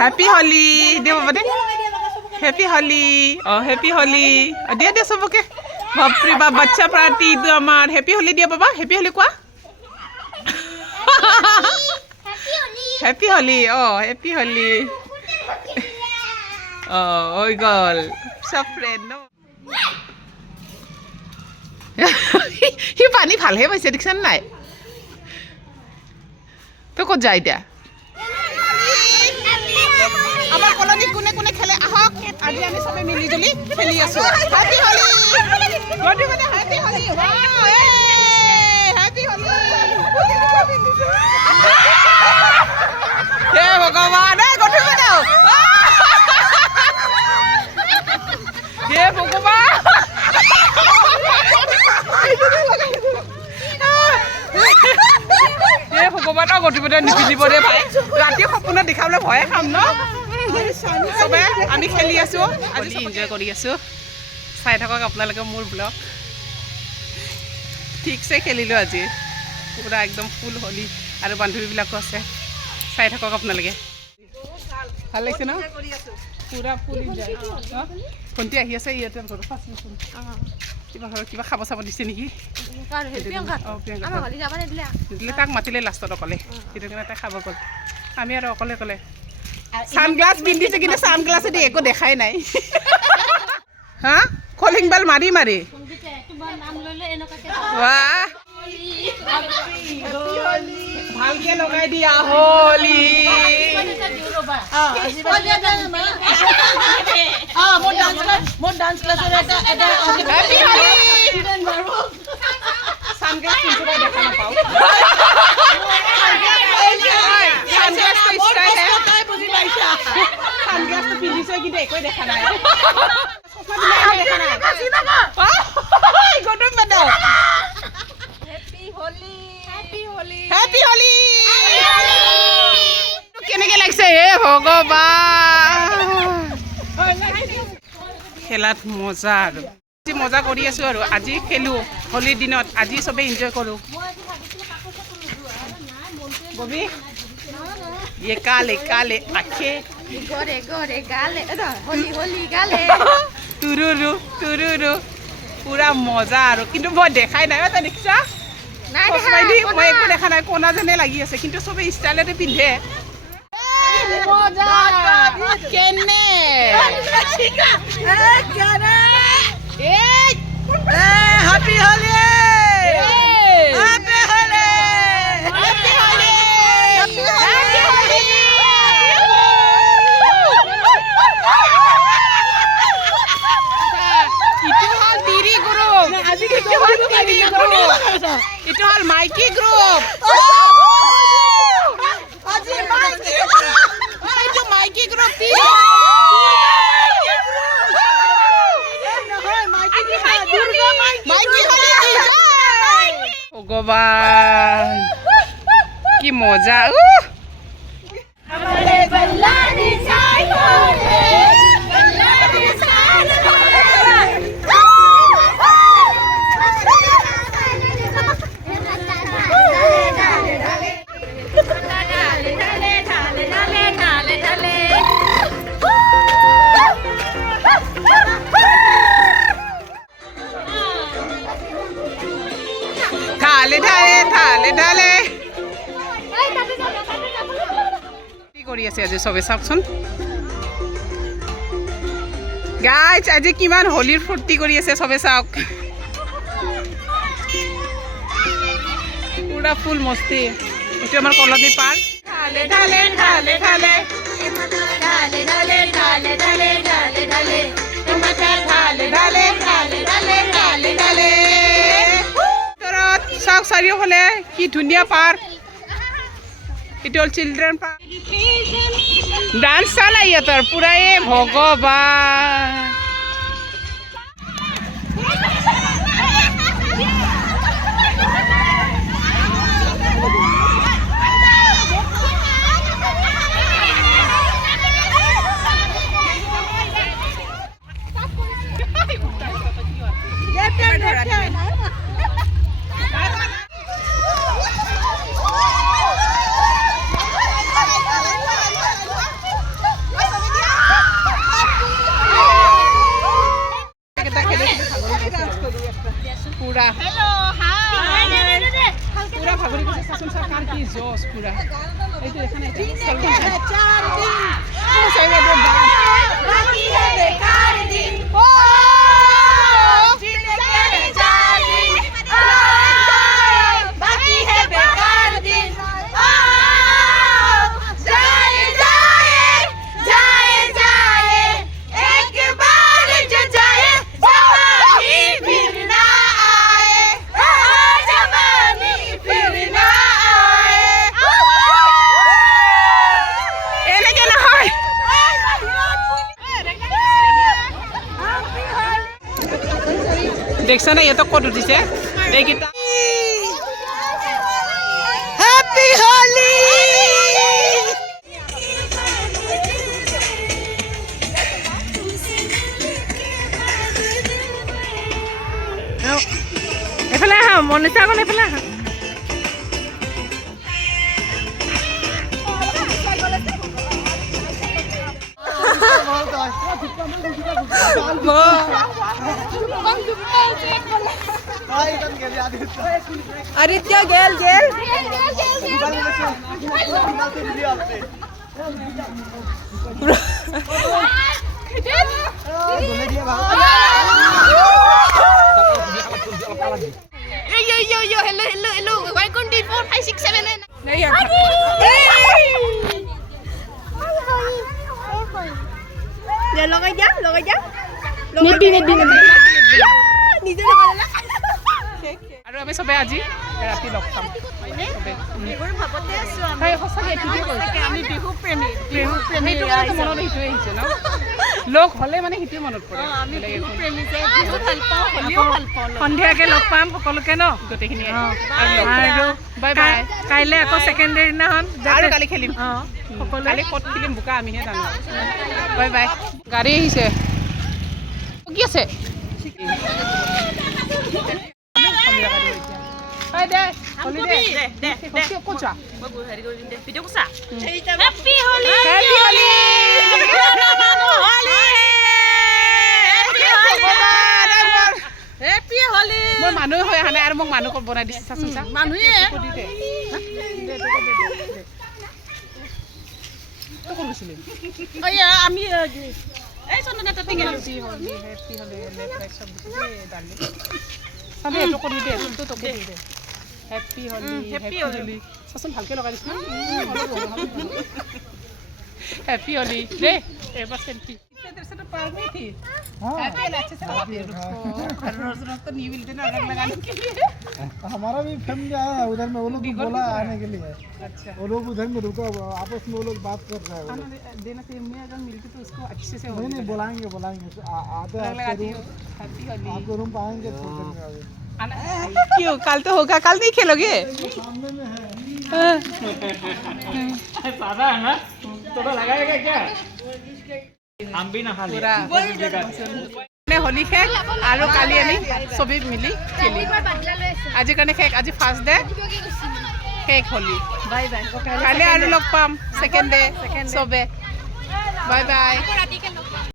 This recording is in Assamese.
Happy Holi. Dia apa deh? Happy Holi. Oh, Happy Holi. Oh, dia सबके बापरे बाप बच्चा प्रार्थी itu আমার Happy Holi dia বাবা Happy Holi কোৱা Happy Holi oh Happy Holi oh oi গল সব ফ্রেন্ড ন হি পানী ভালহে পাইছে দেখছান নাই তো ক'ত যায় এতিয়া আমাৰ কলনী কোনে কোনে খেলে আহক আজি আমি সবে মিলি জুলি খেলি আছো হ্যাপি হোলি গডি মানে হ্যাপি হোলি ওয়াও এ হ্যাপি হোলি হে ভগৱান এ গডি বানাও হে ভগৱান হে ভগৱান গডি বানাও নিপিলিব ৰে ভাই ৰাতি সপোন দেখাবলে ভয় খাম ন সবে আমি খেলি আছো আজি এনজয় কৰি আছো চাই থাকক আপোনালোকে মোৰ ব্লগ ঠিকছে খেলিলো আজি পুৰা একদম ফুল হোলি আৰু বান্ধৱীবিলাকো আছে চাই থাকক আপোনালোকে ভাল লাগিছে ন পুৰা ফুল এনজয় ভণ্টি আহি আছে ইয়াতে কিবা খাব চাব দিছে নেকি তাক মাতিলে লাষ্টত অকলে সেইটো কাৰণে তাই খাব গ'ল আমি আৰু অকলে অকলে সানগ্লাস পিন্ধিছে কিন্তু সানগ্লাস দি একো দেখাই নাই হা কলিং বেল মাৰি মাৰি বাহ ভালকে লগাই দিয়া হোলি মোৰ ডান্স ক্লাছৰ এটা হ্যাপি হোলি সানগ্লাস পিন্ধিলে দেখা নাপাও সানগ্লাস তো স্টাইল है সানগ্লাস তো পিন্ধিছে কিন্তু একোই দেখা নাই গডম বাদাও happy Holi happy Holi happy Holi কেনেকে লাগছে হে ভগৱান খেলাত মজা আৰু আজি মজা কৰি আছো আৰু আজি খেলো হোলিৰ দিনত আজি সবে এনজয় কৰো ববি ये काले काले आंखें गोरे गोरे गाले होली होली गाले तुरुरु तुरुरु पूरा मजा আৰু কিন্তু মই দেখাই নাই এটা দেখিছা নাই দেখা মই একো দেখা নাই কোনা জনে লাগি আছে কিন্তু সবে ষ্টাইলতে পিন্ধে মজা কেনে happy Holi itu hal Mikey Group আজি Mikey itu Mikey Group Mikey ভগৱান কি মজা ঢালে কি কৰি আছে আজি সবে চাওকচোন গাইজ আজি কিমান হোলিৰ ফূৰ্তি কৰি আছে সবে চাওক পুৰা ফুল মস্তি এইটো আমাৰ কলনী পাৰ্ক ঢালে ঢালে ঢালে ঢালে ঢালে ঢালে ঢালে ঢালে ঢালে ঢালে ঢালে ঢালে ঢালে ঢালে ঢালে চাওক চাৰিওফালে কি ধুনীয়া পাৰ্ক এইটো হ'ল চিলড্ৰেন পাৰ্ক ডান্স চালাই ইহঁতৰ পুৰা ভগৱান बाकी है बेकार दिन जीने के 4 दिन बाकी है बेकार दिन जाए जाए जाए जाए एक बार जो जाए जवानी फिर ना आए जवानी फिर ना आए এনেকে নহয় দেখছা না ইহঁতক ক'ত উঠিছে এইকেইটা হ্যাপি হোলি এইফালে আহা মনিষা আকৌ এইফালে আহা आदित्य गेल गेल yo hello welcome to 4 5 6 7 नहीं ya logai ja nebi নিজে লগালা আৰু আমি সবে আজি ৰাতি লগ পাম বিহুৰ ভাবতে আছো আমি সঁচাকে ঠিকই কৈছে আমি বিহু প্ৰেমী সেইটো কথা মনত হিটোৱে আহিছে ন লগ হলে মানে হিটোৱে মনত পৰে আমি বিহু প্ৰেমী যে বিহু ভাল পাওঁ হলিও ভাল পাওঁ সন্ধিয়াকে লগ পাম সকলোকে ন গোটেইখিনি আৰু বাই বাই কাইলে আকৌ সেকেন্ডাৰী দিনাখন আৰু কালি খেলিম সকলো কালি ক'ত খেলিম বুকা আমিহে জানো বাই বাই গাড়ী আহিছে কি আছে Hai deh, holiday. Deh. Koca. Bagus hari ini deh. Video koca. Happy Holi. Happy Holi. Happy Holi. Moi manu hoy hane ar mok manu ko bonai disi sa sa. Manu ye. To ko lusile. Aya ami এই সন্ধ্যা তো টিকে হ্যাপি হলি লেফট সব দিছে ডালি আমি এটো কৰি দে তো তোকে দি দে হ্যাপি হলি সসম ভালকে লগাই দিছ না হ্যাপি হলি দে এবার সেলফি तेरे से तो पार नहीं थी हैप्पी अच्छे से लगा दिया रोज तो नहीं मिलते ना अलग लगाने के लिए हमारा भी फैमिली आया है उधर में वो लोग बोला आने के लिए अच्छा वो लोग उधर में रुका आपस में वो लोग बात कर रहे हैं देना चाहिए मैं अगर मिलती तो उसको अच्छे से नहीं बुलाएंगे आते हैप्पी होली आपको रूम पाएंगे तो क्यों कल तो होगा कल नहीं खेलोगे सामने में है सादा है ना थोड़ा लगाएगा क्या हम भी ना खाली होली खेल और काली आनी सभी मिली खेली आज कारण शेष आज फार्स्ट डे शेष होली बाय बाय काली और लग पाम सेकेंड डे सबे बाय बाय